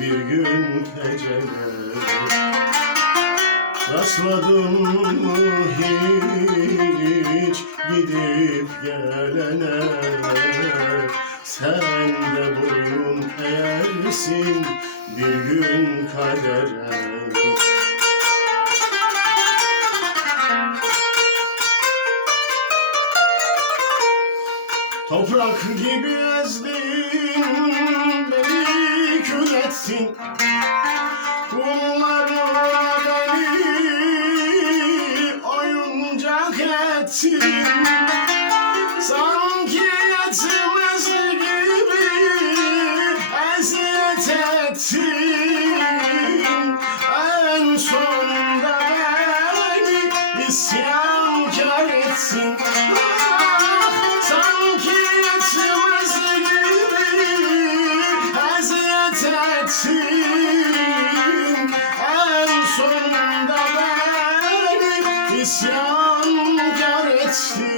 bir gün geceler Rastladın mı hiç gidip gelene? Sen de boyun eğersin bir gün kadere. Toprak gibi ezdin ettin Sanki yetmez gibi eziyet ettin. En sonunda beni isyankar etsin. Sanki yetmez gibi eziyet ettin. En sonunda beni isyan see.